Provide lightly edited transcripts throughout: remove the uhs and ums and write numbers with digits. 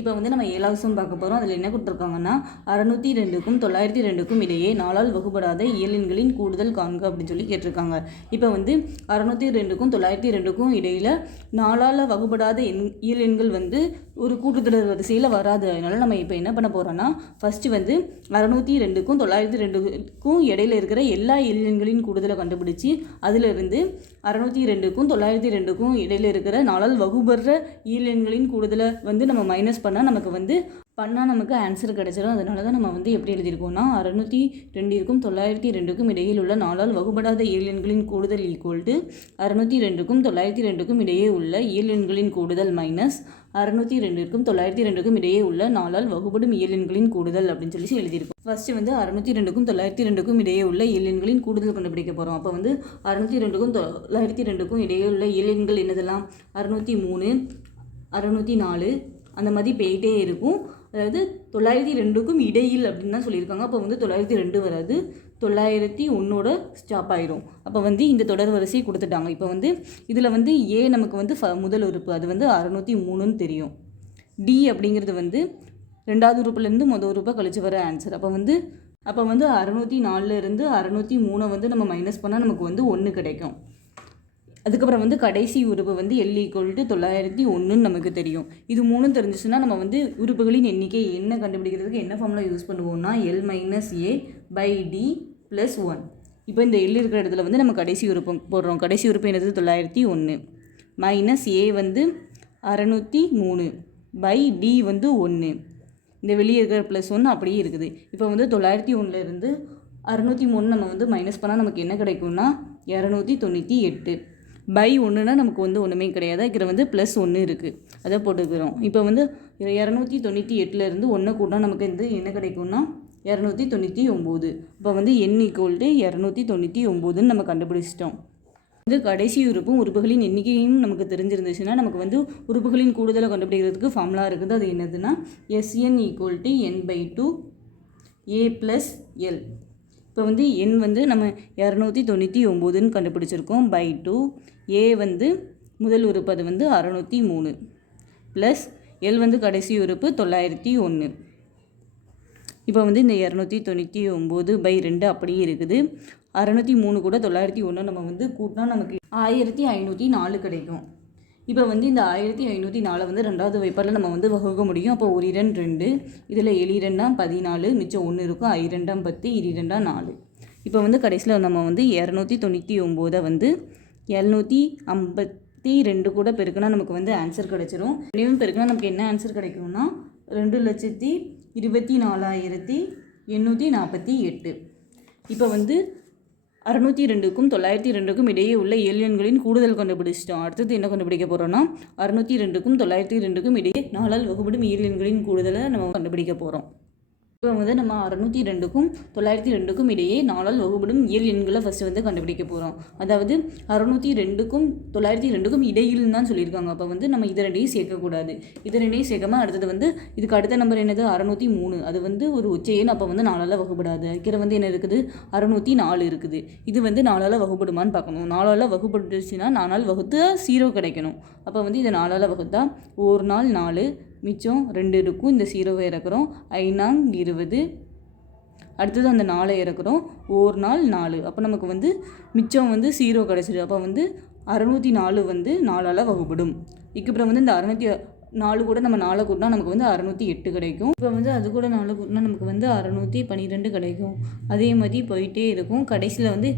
இப்போ வந்து நம்ம 7வது சம் பார்க்க போகிறோம். அதில் என்ன கொடுத்துருக்காங்கன்னா 602க்கும் 902க்கும் இடையே 4ஆல் வகுப்படாத இயலெண்களின் கூடுதல் காண்க அப்படின்னு சொல்லி கேட்டிருக்காங்க. இப்போ வந்து 602க்கும் 902க்கும் இடையில் 4ஆல் வகுப்படாத இயலெண்கள் வந்து ஒரு கூட்டுத்தொடர் வரிசையில் வராது. அதனால் நம்ம இப்போ என்ன பண்ண போகிறோன்னா ஃபஸ்ட்டு வந்து 602க்கும் 902க்கும் இடையில இருக்கிற எல்லா இயலெண்களின் கூடுதலை கண்டுபிடிச்சி அதிலிருந்து 602க்கும் 902க்கும் இடையில இருக்கிற 4ஆல் வகுப்படுற இயலெண்களின் கூடுதலை வந்து நம்ம மைனஸ் பண்ணால் நமக்கு ஆன்சர் கிடச்சிடும். அதனால தான் நம்ம வந்து எப்படி எழுதியிருக்கோம்னா 602க்கும் 902க்கும் இடையில் உள்ள 4ஆல் வகுப்படாத இயலெண்களின் கூடுதல் ஈக்குவல் டு 602க்கும் 902க்கும் இடையே உள்ள இயலெண்களின் கூடுதல் மைனஸ் 602க்கும் 902க்கும் இடையே உள்ள 4ஆல் வகுப்படும் இயலெண்களின் கூடுதல் அப்படின்னு சொல்லி எழுதியிருக்கோம். ஃபஸ்ட்டு வந்து 602க்கும் 902க்கும் இடையே உள்ள இயலெண்களின் கூடுதல் கண்டுபிடிக்க போகிறோம். அப்போ வந்து 602க்கும் 902க்கும் இடையே உள்ள இயலெண்கள் என்னதெல்லாம் 603, 604 அந்த மாதிரி போயிட்டே இருக்கும். அதாவது 902க்கும் இடையில் அப்படின்னு தான் சொல்லியிருக்காங்க. அப்போ வந்து 902 வராது, 901 ஸ்டாப் ஆயிரும். அப்போ வந்து இந்த தொடர் வரிசை கொடுத்துட்டாங்க. இப்போ வந்து இதில் வந்து ஏ நமக்கு வந்து முதல் உறுப்பு அது வந்து 603ன்னு தெரியும். டி அப்படிங்கிறது வந்து ரெண்டாவது உறுப்புலேருந்து முதல் உறுப்பை கழிச்சு வர ஆன்சர். அப்போ வந்து 604லேருந்து 603 வந்து நம்ம மைனஸ் பண்ணால் நமக்கு வந்து 1 கிடைக்கும். அதுக்கப்புறம் வந்து கடைசி உறுப்பு வந்து L = 901ன்னு நமக்கு தெரியும். இது 3 தெரிஞ்சிச்சுன்னா நம்ம வந்து உறுப்புகளின் எண்ணிக்கை என்ன கண்டுபிடிக்கிறதுக்கு என்ன ஃபார்முலா யூஸ் பண்ணுவோம்னா L - A/D + 1. இப்போ இந்த L இருக்கிற இடத்துல வந்து நம்ம கடைசி உறுப்பு போடுறோம். கடைசி உறுப்பு என்னது 901 மைனஸ் A வந்து 603/D வந்து 1. இந்த வெளியே இருக்கிற +1 அப்படியே இருக்குது. இப்போ வந்து 901லேருந்து 603 நம்ம வந்து மைனஸ் பண்ணால் நமக்கு என்ன கிடைக்கும்னா 298/1னா நமக்கு வந்து ஒன்றுமே கிடையாது. இதில் வந்து +1 இருக்குது, அதை போட்டுக்கிறோம். இப்போ வந்து 298லேருந்து 1 கூட்டினா நமக்கு வந்து என்ன கிடைக்கும்னா 299. இப்போ வந்து N = 299ன்னு நம்ம கண்டுபிடிச்சிட்டோம். வந்து கடைசி உறுப்புகளின் எண்ணிக்கையும் நமக்கு தெரிஞ்சிருந்துச்சுன்னா நமக்கு வந்து உறுப்புகளின் கூடுதலை கண்டுபிடிக்கிறதுக்கு ஃபார்முலா இருக்குது. அது என்னதுன்னா SN = n/2 A + L. இப்போ வந்து N வந்து நம்ம 299ன்னு கண்டுபிடிச்சிருக்கோம் /2. A வந்து முதல் உறுப்பு அது வந்து 603 ப்ளஸ் L வந்து கடைசி உறுப்பு 901. இப்போ வந்து இந்த 299/2 அப்படியே இருக்குது. 603 கூட 901 நம்ம வந்து கூட்டினா நமக்கு 1504 கிடைக்கும். இப்போ வந்து இந்த 1504 வந்து ரெண்டாவது வைப்பரில் நம்ம வந்து வகுக்க முடியும். அப்போ 1 2 2, இதில் 7 2 14, மிச்சம் 1 இருக்கும். 5 2 10, 2 2 4. இப்போ வந்து கடைசியில் நம்ம வந்து 299 வந்து 752 கூட பெருக்கினா நமக்கு வந்து ஆன்சர் கிடைச்சிரும். ரெண்டையும் பெருக்கினா நமக்கு என்ன ஆன்சர் கிடைக்கும்னா 2,24,848. இப்போ வந்து 602க்கும் 902க்கும் இடையே உள்ள இயலெண்களின் கூடுதல் கண்டுபிடிச்சிட்டோம். அடுத்தது என்ன கண்டுபிடிக்க போகிறோம்னா 602க்கும் 902க்கும் இடையே 4ஆல் வகுப்படும் இயலெண்களின் கூடுதலை நம்ம கண்டுபிடிக்க போகிறோம். இப்போ வந்து நம்ம 602க்கும் 902க்கும் இடையே 4ஆல் வகுப்படும் இயல் எண்களை ஃபஸ்ட்டு வந்து கண்டுபிடிக்க போகிறோம். அதாவது 602க்கும் 902க்கும் இடையில் தான் சொல்லியிருக்காங்க. அப்போ வந்து நம்ம இதை ரெண்டையும் சேர்க்கக்கூடாது. இதை ரெண்டையும் சேர்க்காம அடுத்தது வந்து இதுக்கு அடுத்த நம்பர் என்னது 603. அது வந்து ஒரு உச்சையன். அப்போ வந்து 4ஆல் வகுப்படாது. கீழே வந்து என்ன இருக்குது 604 இருக்குது. இது வந்து 4ஆல் வகுப்படுமான்னு பார்க்கணும். 4ஆல் வகுப்பட்டுச்சுன்னா 4ஆல் வகுத்து 0 கிடைக்கணும். அப்போ வந்து இதை 4ஆல் வகுத்தா 1 நாள் 4, மிச்சம் 2 இருக்கும். இந்த 0வை இறக்குறோம். 5 20. அடுத்தது அந்த 4 இறக்குறோம். 1 நாள் 4. அப்போ நமக்கு வந்து மிச்சம் வந்து 0 கிடச்சிடு. அப்போ வந்து 604 வந்து 4ஆல் வகுப்படும். இதுக்கப்புறம் வந்து இந்த 604 கூட நம்ம 4 கூட்டினா நமக்கு வந்து 608 கிடைக்கும். இப்போ வந்து அது கூட 4 கூட்டினா நமக்கு வந்து 612 கிடைக்கும். அதே மாதிரி போயிட்டே இருக்கும். கடைசியில் வந்து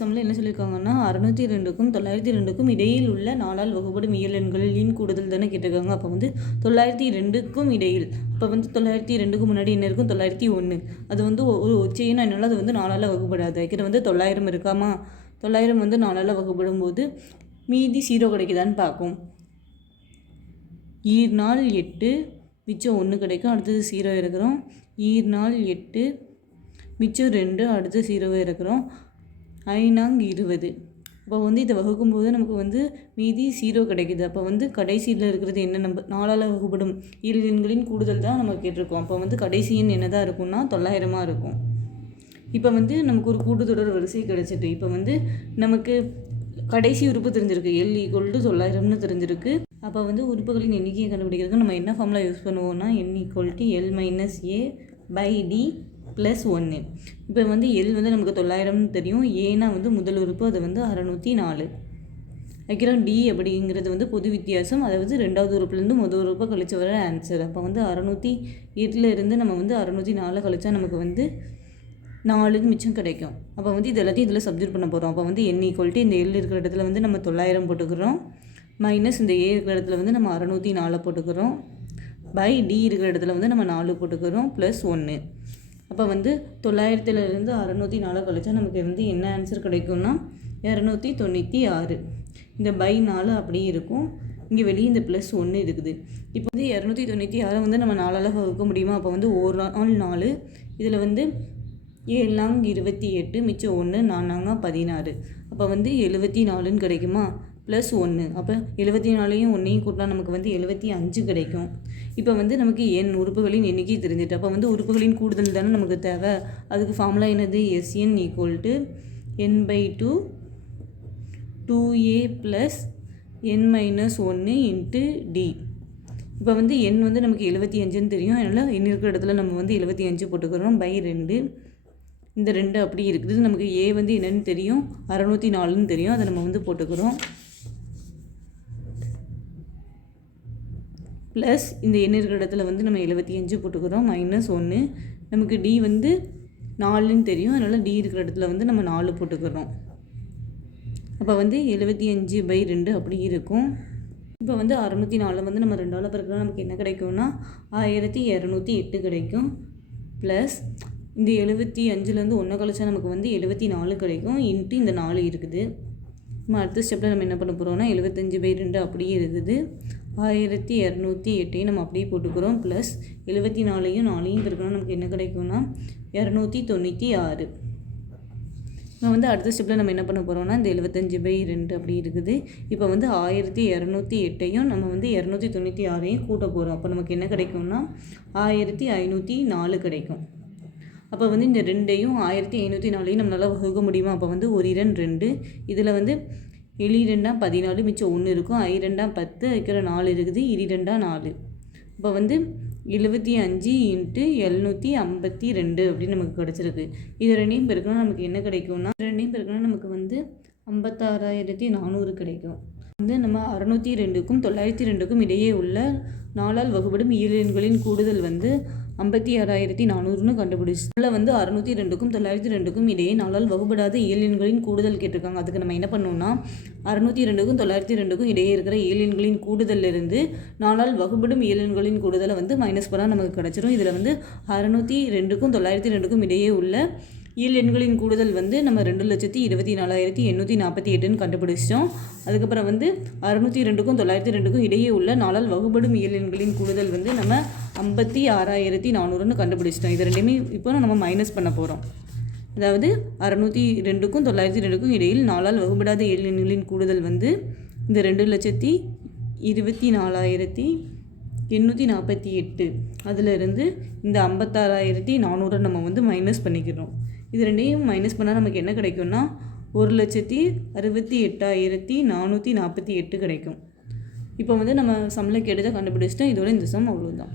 சம்மில் என்ன சொல்லியிருக்காங்கன்னா 602க்கும் 902க்கும் இடையில் உள்ள 4ஆல் வகுப்படும் இயலெண்களின் கூடுதல் தானே கேட்டிருக்காங்க. அப்போ வந்து 902க்கும் இடையில். அப்போ வந்து 902க்கு முன்னாடி என்ன இருக்கும் 901. அது வந்து ஒரு ஒச்சைன்னு என்னால் அது வந்து 4ஆல் வகுப்படாது. வைக்கிற வந்து 900 இருக்காமா. 900 வந்து 4ஆல் வகுப்படும் போது மீதி 0 கிடைக்குதான்னு பார்க்கும். 7 நாள் 8, மிச்சம் 1 கிடைக்கும். அடுத்தது 0 இருக்கிறோம். 7 நாள் 8, மிச்சம் 2, அடுத்து 0 இருக்கிறோம். 5 20. அப்போ வந்து இதை வகுக்கும்போது நமக்கு வந்து மீதி 0 கிடைக்குது. அப்போ வந்து கடைசியில் இருக்கிறது என்ன நம்பர் 4ஆல் வகுப்படும் இயலெண்களின் கூடுதல் தான் நம்ம கேட்டிருக்கோம். அப்போ வந்து கடைசி எண் என்ன தான் இருக்கும்னா 900 இருக்கும். இப்போ வந்து நமக்கு ஒரு கூட்டுத்தொடர் வரிசை கிடைச்சிட்டு இப்போ வந்து நமக்கு கடைசி உறுப்பு தெரிஞ்சிருக்கு L = 900ன்னு தெரிஞ்சிருக்கு. அப்போ வந்து உறுப்புகளின் எண்ணிக்கையை கண்டுபிடிக்கிறதுக்கு நம்ம என்ன ஃபார்முலா யூஸ் பண்ணுவோம்னா n = L - A / D + 1. இப்போ வந்து L வந்து நமக்கு 900 தெரியும். ஏன்னா வந்து முதல் உறுப்பு அது வந்து 604. அதுக்கப்புறம் D அப்படிங்கிறது வந்து பொது வித்தியாசம், அதாவது ரெண்டாவது உறுப்புலேருந்து முதல் உறுப்பை கழிச்சு வர ஆன்சர். அப்போ வந்து 608 இருந்து நம்ம வந்து 604 கழிச்சா நமக்கு வந்து 4 மிச்சம் கிடைக்கும். அப்போ வந்து இது எல்லாத்தையும் இதில் சப்ஸ்டிட்யூட் பண்ண போகிறோம். அப்போ வந்து n = இந்த L இருக்கிற இடத்துல வந்து நம்ம 900 போட்டுக்கிறோம், மைனஸ் இந்த A இருக்கிற இடத்துல வந்து நம்ம 604 போட்டுக்கிறோம், பை D இருக்கிற இடத்துல வந்து நம்ம 4 போட்டுக்கிறோம், ப்ளஸ் 1. அப்போ வந்து 900லேருந்து 604 கழிச்சா நமக்கு வந்து என்ன ஆன்சர் கிடைக்கும்னா 296. இந்த பை 4 அப்படியே இருக்கும், இங்கே வெளியே இந்த ப்ளஸ் 1 இருக்குது. இப்போ வந்து 296 வந்து நம்ம 4ஆல் வகுக்க முடியுமா? அப்போ வந்து ஒரு நாள் 4, இதில் வந்து 7 28, மிச்சம் 1, 4 16. அப்போ வந்து 74ன்னு கிடைக்குமா? ப்ளஸ் 1. அப்போ 74ஐயும் 1ஐயும் கூட்டினா நமக்கு வந்து 75 கிடைக்கும். இப்போ வந்து நமக்கு n உறுப்புகளின் எண்ணிக்கை தெரிஞ்சுட்டு, அப்போ வந்து உறுப்புகளின் கூடுதல் தானே நமக்கு தேவை. அதுக்கு ஃபார்முலா என்னது? Sn = n/2 2a + n - 1 × D. இப்போ வந்து n வந்து நமக்கு 75ன்னு தெரியும், அதனால் n இருக்கிற இடத்துல நம்ம வந்து 75 போட்டுக்கிறோம், பை 2. இந்த 2 அப்படி இருக்குது. நமக்கு A வந்து என்னன்னு தெரியும், 604ன்னு தெரியும், அதை நம்ம வந்து போட்டுக்கிறோம், ப்ளஸ் இந்த n இருக்கிற இடத்துல வந்து நம்ம 75 போட்டுக்கிறோம், மைனஸ் 1. நமக்கு D வந்து 4ன்னு தெரியும், அதனால் D இருக்கிற இடத்துல வந்து நம்ம 4 போட்டுக்கிறோம். அப்போ வந்து 75/2 அப்படி இருக்கும். இப்போ வந்து 604 வந்து நம்ம 2ஆல் பெருக்கினா நமக்கு என்ன கிடைக்கும்னா 1208 கிடைக்கும், ப்ளஸ் இந்த 75லேருந்து 1 கழிச்சா நமக்கு வந்து 74 கிடைக்கும், இன்ட்டு இந்த 4 இருக்குது. நம்ம அடுத்த ஸ்டெப்பில் நம்ம என்ன பண்ண போகிறோம்னா 75/2 அப்படியே இருக்குது, 1208 நம்ம அப்படியே போட்டுக்கிறோம், ப்ளஸ் 74ஐயும் 4ஐயும் பெருக்கணும் நமக்கு என்ன கிடைக்கும்னா 296. நம்ம வந்து அடுத்த ஸ்டெப்பில் நம்ம என்ன பண்ண போகிறோம்னா இந்த 75/2 அப்படி இருக்குது. இப்போ வந்து 1208ஐயும் நம்ம வந்து 296ஐயும் கூட்ட போகிறோம். அப்போ நமக்கு என்ன கிடைக்கும்னா 1504 கிடைக்கும். அப்போ வந்து இந்த 2ஐயும் 1504ஐயும் நம்மளால் வகுக்க முடியுமா? அப்போ வந்து 1 2 2, இதில் வந்து 7 2 14, மிச்சம் 1 இருக்கும், 5 2 10, அதுக்கிற 4 இருக்குது, 2 2 4. அப்போ வந்து 75 × 752 அப்படின்னு நமக்கு கிடச்சிருக்கு. இது ரெண்டையும் பெருக்கினா நமக்கு என்ன கிடைக்கும்னா நமக்கு வந்து 56400 கிடைக்கும். வந்து நம்ம 602க்கும் 902க்கும் இடையே உள்ள 4ஆல் வகுப்படும் இயல் எண்களின் கூடுதல் வந்து 56400ன்னு கண்டுபிடிச்சு. அதில் வந்து 602க்கும் 902க்கும் இடையே 4ஆல் வகுப்படாத இயல் எண்களின் கூடுதல் கேட்டிருக்காங்க. அதுக்கு நம்ம என்ன பண்ணோம்னா 602க்கும் 902க்கும் இடையே இருக்கிற இயல் எண்களின் கூடுதலிருந்து 4ஆல் வகுப்படும் இயல் எண்களின் கூடுதலை வந்து மைனஸ் பண்ணால் நமக்கு கிடச்சிரும். இதில் வந்து 602க்கும் 902க்கும் இடையே உள்ள இயல் எண்களின் கூடுதல் வந்து நம்ம 2,24,848ன்னு கண்டுபிடிச்சிட்டோம். அதுக்கப்புறம் வந்து 602க்கும் 902க்கும் இடையே உள்ள 4ஆல் வகுப்படும் இயல் எண்களின் கூடுதல் வந்து நம்ம 56,400ன்னு கண்டுபிடிச்சிட்டோம். இது ரெண்டுமே இப்போ நம்ம மைனஸ் பண்ண போகிறோம். அதாவது 602க்கும் 902க்கும் இடையில் 4ஆல் வகுப்படாத இயல் எண்களின் கூடுதல் வந்து இந்த 2,24,848, அதிலிருந்து இந்த 56,400 நம்ம வந்து மைனஸ் பண்ணிக்கிறோம். இது ரெண்டையும் மைனஸ் பண்ணால் நமக்கு என்ன கிடைக்கும்னா 1,68,448 கிடைக்கும். இப்போ வந்து நம்ம சம்மில் கேட்டதை கண்டுபிடிச்சிட்டோம். இதோட இந்த சம் அவ்வளோதான்.